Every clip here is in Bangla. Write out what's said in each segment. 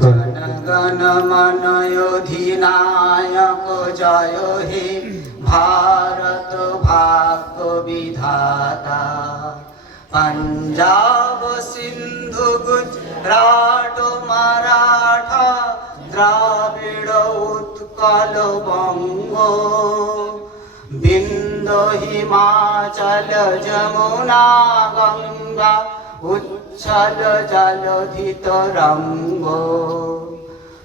জনগণ মন অধিনায়ক জয় হে ভারত ভাগ্য বিধাতা। পঞ্জাব সিন্ধু গুজরাট মারাঠা দ্রাবিড় উৎকল বঙ্গ, বিন্ধ্য হিমাচল যমুনা গঙ্গা উচ্ছল জলধি তরঙ্গ।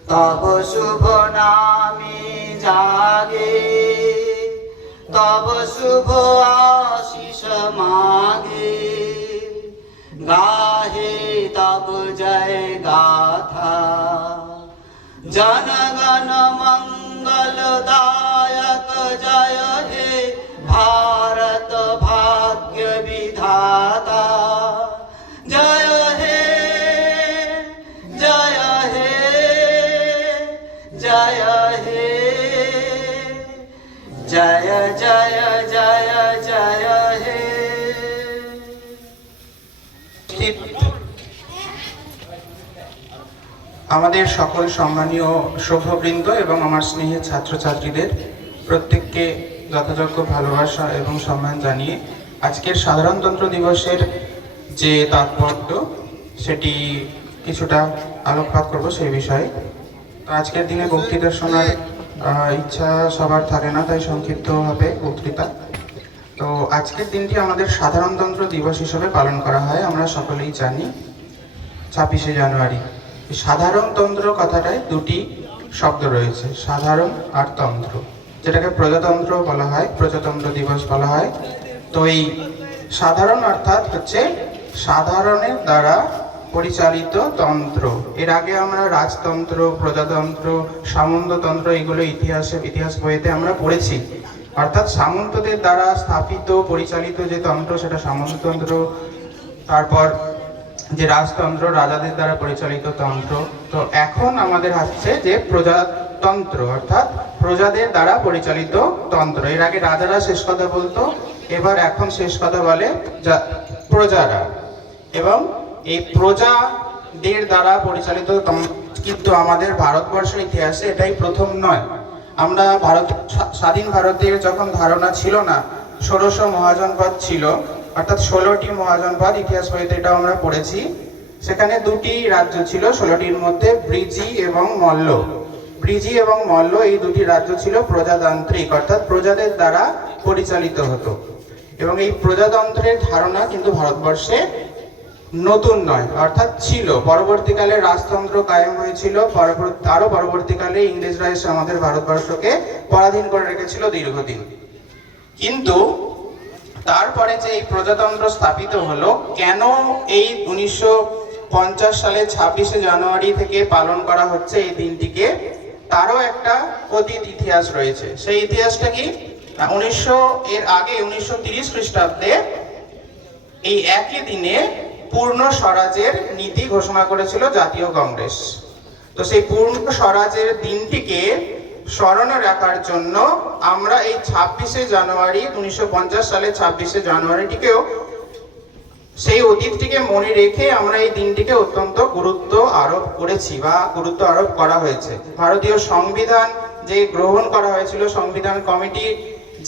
তব শুভ নামে জাগে, তব শুভ আশিস মাগে, গাহে তব জয় গাথা। জনগণ মঙ্গলদায়ক জয় হে ভারত ভাগ্য বিধাতা। জয় হে জয় হে জয় হে, জয় জয় জয় জয় হে। আমাদের সকল সম্মানীয় সভ্যবৃন্দ এবং আমার স্নেহের ছাত্রছাত্রীদের প্রত্যেককে যথাযোগ্য ভালোবাসা এবং সম্মান জানিয়ে আজকের সাধারণতন্ত্র দিবসের যে তাৎপর্য সেটি কিছুটা আলোকপাত করব সেই বিষয়ে। তো আজকের দিনে বক্তৃতা শোনার ইচ্ছা সবার থাকে না, তাই সংক্ষিপ্ত হবে বক্তৃতা। তো আজকের দিনটি আমাদের সাধারণতন্ত্র দিবস হিসেবে পালন করা হয়, আমরা সকলেই জানি 26শে জানুয়ারি। সাধারণতন্ত্র কথাটায় দুটি শব্দ রয়েছে, সাধারণ আর তন্ত্র, যেটাকে প্রজাতন্ত্র বলা হয়, প্রজাতন্ত্র দিবস বলা হয়। তো এই সাধারণ অর্থাৎ হচ্ছে সাধারণের দ্বারা পরিচালিত তন্ত্র। এর আগে আমরা রাজতন্ত্র, প্রজাতন্ত্র, সামন্ততন্ত্র এগুলো ইতিহাস বইতে আমরা পড়েছি। অর্থাৎ সামন্তদের দ্বারা স্থাপিত পরিচালিত যে তন্ত্র সেটা সামন্ততন্ত্র, তারপর যে রাজতন্ত্র রাজাদের দ্বারা পরিচালিত তন্ত্র। তো এখন আমাদের আসছে যে প্রজাতন্ত্র অর্থাৎ প্রজাদের দ্বারা পরিচালিত তন্ত্র। এর আগে রাজারা শেষ কথা বলতো, এবার এখন শেষ কথা বলে প্রজারা। এবং এই প্রজাদের দ্বারা পরিচালিত তন্ত্র কিন্তু আমাদের ভারতবর্ষের ইতিহাসে এটাই প্রথম নয়। আমরা স্বাধীন ভারতের যখন ধারণা ছিল না, 1600 মহাজনপদ ছিল, অর্থাৎ 16টি মহাজনপদ, ইতিহাস বইতে এটা আমরা পড়েছি। সেখানে দুটি রাজ্য ছিল 16টির মধ্যে, ব্রিজি এবং মল্ল। ব্রিজি এবং মল্ল এই দুটি রাজ্য ছিল প্রজাতান্ত্রিক, অর্থাৎ প্রজাদের দ্বারা পরিচালিত হতো। এবং এই প্রজাতন্ত্রের ধারণা কিন্তু ভারতবর্ষে নতুন নয়, অর্থাৎ ছিল। পরবর্তীকালে রাজতন্ত্র কায়েম হয়েছিল, আরো পরবর্তীকালে ইংরেজরা এসে আমাদের ভারতবর্ষকে পরাধীন করে রেখেছিল দীর্ঘদিন। কিন্তু তারপরে যে এই প্রজাতন্ত্র স্থাপিত হলো, কেন এই 1950 সালে 26শে জানুয়ারি থেকে পালন করা হচ্ছে এই দিনটিকে, তারও একটা অতীত ইতিহাস রয়েছে। সেই ইতিহাসটা কি? এর আগে 1930 খ্রিস্টাব্দে এই একই দিনে পূর্ণ স্বরাজের নীতি ঘোষণা করেছিল জাতীয় কংগ্রেস। তো সেই পূর্ণ স্বরাজের দিনটিকে স্মরণে রাখার জন্য আমরা এই 26শে জানুয়ারি 1950 সালে 26শে জানুয়ারিটিকেও সেই অতীতটিকে মনে রেখে আমরা এই দিনটিকে অত্যন্ত গুরুত্ব আরোপ করেছি বা গুরুত্ব আরোপ করা হয়েছে। ভারতীয় সংবিধান যে গ্রহণ করা হয়েছিল, সংবিধান কমিটি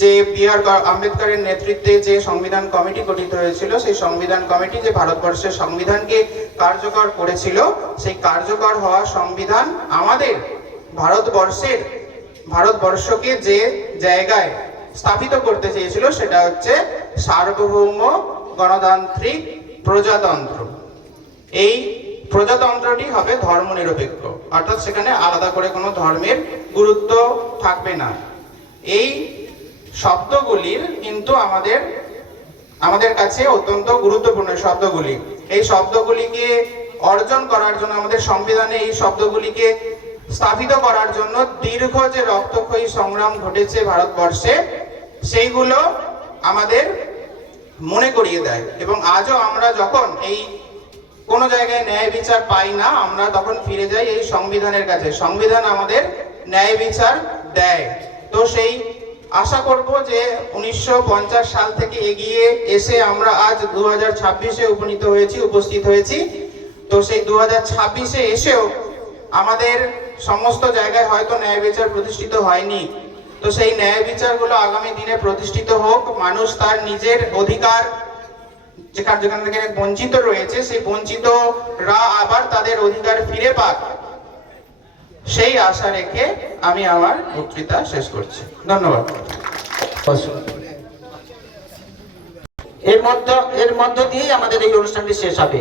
যে বি.আর. আম্বেদকরের নেতৃত্বে যে সংবিধান কমিটি গঠিত হয়েছিল, সেই সংবিধান কমিটি যে ভারতবর্ষের সংবিধানকে কার্যকর করেছিল, সেই কার্যকর হওয়া সংবিধান আমাদের ভারতবর্ষকে যে জায়গায় স্থাপিত করতে চেয়েছিল সেটা হচ্ছে সার্বভৌম গণতান্ত্রিক প্রজাতন্ত্র। এই প্রজাতন্ত্রটি হবে ধর্মনিরপেক্ষ, অর্থাৎ সেখানে আলাদা করে কোনো ধর্মের গুরুত্ব থাকবে না। এই শব্দগুলির কিন্তু আমাদের কাছে অত্যন্ত গুরুত্বপূর্ণ শব্দগুলি। এই শব্দগুলিকে অর্জন করার জন্য, আমাদের সংবিধানে এই শব্দগুলিকে স্থাপিত করার জন্য দীর্ঘ যে রক্তক্ষয়ী সংগ্রাম ঘটেছে ভারতবর্ষে, সেইগুলো আমাদের মনে করিয়ে দেয়। এবং আজও আমরা যখন এই কোনো জায়গায় ন্যায় বিচার পাই না, আমরা তখন ফিরে যাই এই সংবিধানের কাছে। সংবিধান আমাদের ন্যায় বিচার দেয়। তো সেই আশা করব যে 1950 সাল থেকে এগিয়ে এসে আমরা আজ 2026-এ উপস্থিত হয়েছি। তো সেই 2026-এ এসেও আমাদের সমস্ত জায়গায় হয়তো ন্যায় বিচার প্রতিষ্ঠিত হয়নি। তো সেই ন্যায় বিচারগুলো আগামী দিনে প্রতিষ্ঠিত হোক, মানুষ তার নিজের অধিকার যেখান থেকে বঞ্চিত রয়েছে সেই বঞ্চিতরা আবার তাদের অধিকার ফিরে পাক, সেই আশা রেখে আমি আমার বক্তৃতা শেষ করছি। ধন্যবাদ। এর মধ্য দিয়েই আমাদের এই অনুষ্ঠানটি শেষ হবে।